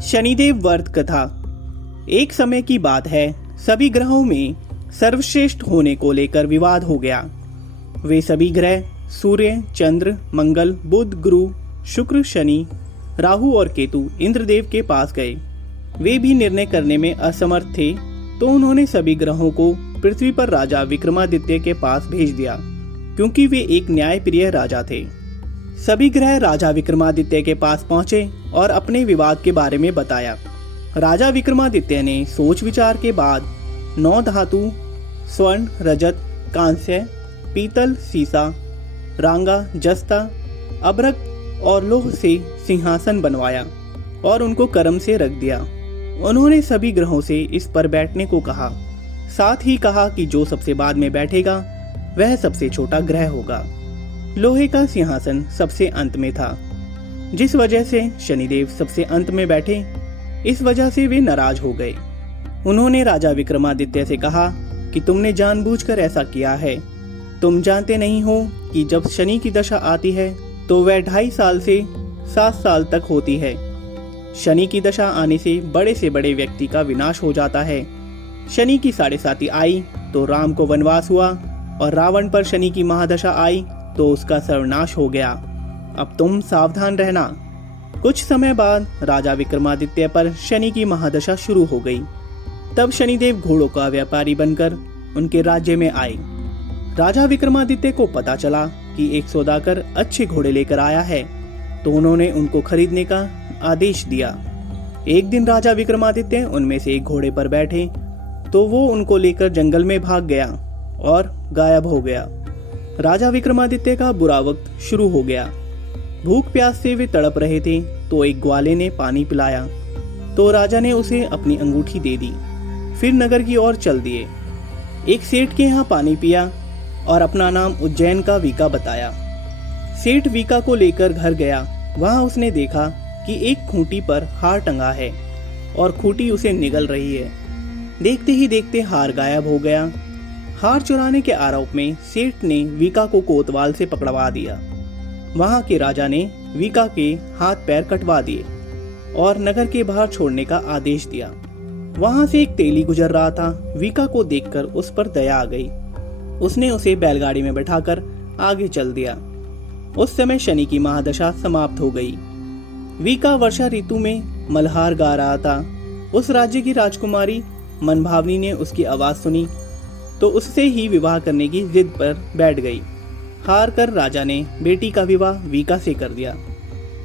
शनिदेव व्रत कथा। एक समय की बात है, सभी ग्रहों में सर्वश्रेष्ठ होने को लेकर विवाद हो गया। वे सभी ग्रह सूर्य, चंद्र, मंगल, बुध, गुरु, शुक्र, शनि, राहु और केतु इंद्रदेव के पास गए। वे भी निर्णय करने में असमर्थ थे, तो उन्होंने सभी ग्रहों को पृथ्वी पर राजा विक्रमादित्य के पास भेज दिया, क्योंकि वे एक न्यायप्रिय राजा थे। सभी ग्रह राजा विक्रमादित्य के पास पहुंचे और अपने विवाद के बारे में बताया। राजा विक्रमादित्य ने सोच विचार के बाद 9 धातु स्वर्ण, रजत, कांस्य, पीतल, सीसा, रांगा, जस्ता, अभ्रक और लोह से सिंहासन बनवाया और उनको कर्म से रख दिया। उन्होंने सभी ग्रहों से इस पर बैठने को कहा। साथ ही कहा कि जो सबसे बाद में बैठेगा वह सबसे छोटा ग्रह होगा। लोहे का सिंहासन सबसे अंत में था, जिस वजह से शनिदेव सबसे अंत में बैठे। इस वजह से वे नाराज हो गए। उन्होंने राजा विक्रमादित्य से कहा कि तुमने जानबूझकर ऐसा किया है। तुम जानते नहीं हो कि जब शनि की दशा आती है तो वह 2.5 साल से 7 साल तक होती है। शनि की दशा आने से बड़े व्यक्ति का विनाश हो जाता है। शनि की 7.5 आई तो राम को वनवास हुआ, और रावण पर शनि की महादशा आई तो उसका सर्वनाश हो गया। अब तुम सावधान रहना। कुछ समय बाद राजा विक्रमादित्य पर शनि की महादशा शुरू हो गई। तब शनिदेव घोड़ों का व्यापारी बनकर उनके राज्य में आए। राजा विक्रमादित्य को पता चला कि एक सौदागर अच्छे घोड़े लेकर आया है, तो उन्होंने उनको खरीदने का आदेश दिया। एक दिन राजा विक्रमादित्य उनमें से एक घोड़े पर बैठे तो वो उनको लेकर जंगल में भाग गया और गायब हो गया। राजा विक्रमादित्य का बुरा वक्त शुरू हो गया। भूख प्यास से वे तड़प रहे थे, तो एक ग्वाले ने पानी पिलाया, तो राजा ने उसे अपनी अंगूठी दे दी। फिर नगर की ओर चल दिए। एक सेठ के यहाँ पानी पिया और अपना नाम उज्जैन का वीका बताया। सेठ वीका को लेकर घर गया। वहाँ उसने देखा कि एक खूंटी पर हार टंगा है और खूंटी उसे निगल रही है। देखते ही देखते हार गायब हो गया। हार चुराने के आरोप में सेठ ने वीका को कोतवाल से पकड़वा दिया। वहां के राजा ने वीका के हाथ पैर कटवा दिए और नगर के बाहर छोड़ने का आदेश दिया। वहां से एक तेली गुजर रहा था। वीका को देखकर उस पर दया आ गई। उसने उसे बैलगाड़ी में बैठाकर आगे चल दिया। उस समय शनि की महादशा समाप्त हो गई। वीका वर्षा ऋतु में मल्हार गा रहा था। उस राज्य की राजकुमारी मनभावनी ने उसकी आवाज सुनी तो उससे ही विवाह करने की जिद पर बैठ गई। हार कर राजा ने बेटी का विवाह वीका से कर दिया।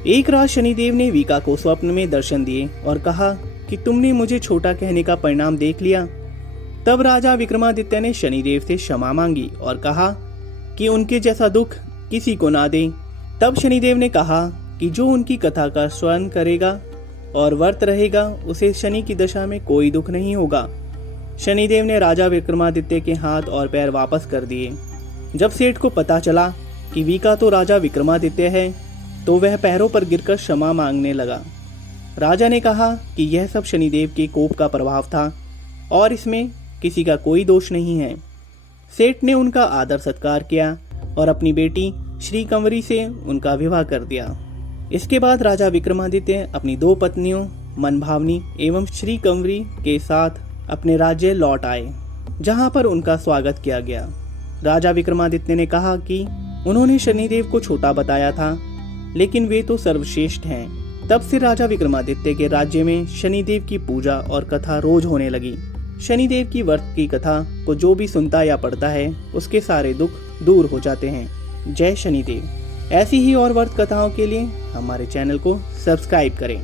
एक रात शनिदेव ने वीका को स्वप्न में दर्शन दिए और कहा कि तुमने मुझे छोटा कहने का परिणाम देख लिया। तब राजा विक्रमादित्य ने शनिदेव से क्षमा मांगी और कहा कि उनके जैसा दुख किसी को ना दे। तब शनिदेव ने कहा कि जो उनकी कथा का श्रवण करेगा और व्रत रहेगा उसे शनि की दशा में कोई दुख नहीं होगा। शनिदेव ने राजा विक्रमादित्य के हाथ और पैर वापस कर दिए। जब सेठ को पता चला कि वीका तो राजा विक्रमादित्य है, तो वह पैरों पर गिरकर क्षमा मांगने लगा। राजा ने कहा कि यह सब शनिदेव के कोप का प्रभाव था और इसमें किसी का कोई दोष नहीं है। सेठ ने उनका आदर सत्कार किया और अपनी बेटी श्री कंवरी से उनका विवाह कर दिया। इसके बाद राजा विक्रमादित्य अपनी 2 पत्नियों मनभावनी एवं श्री कंवरी के साथ अपने राज्य लौट आए, जहां पर उनका स्वागत किया गया। राजा विक्रमादित्य ने कहा कि उन्होंने शनिदेव को छोटा बताया था, लेकिन वे तो सर्वश्रेष्ठ हैं। तब से राजा विक्रमादित्य के राज्य में शनिदेव की पूजा और कथा रोज होने लगी। शनिदेव की व्रत की कथा को जो भी सुनता या पढ़ता है उसके सारे दुख दूर हो जाते हैं। जय शनिदेव। ऐसी ही और व्रत कथाओं के लिए हमारे चैनल को सब्सक्राइब करें।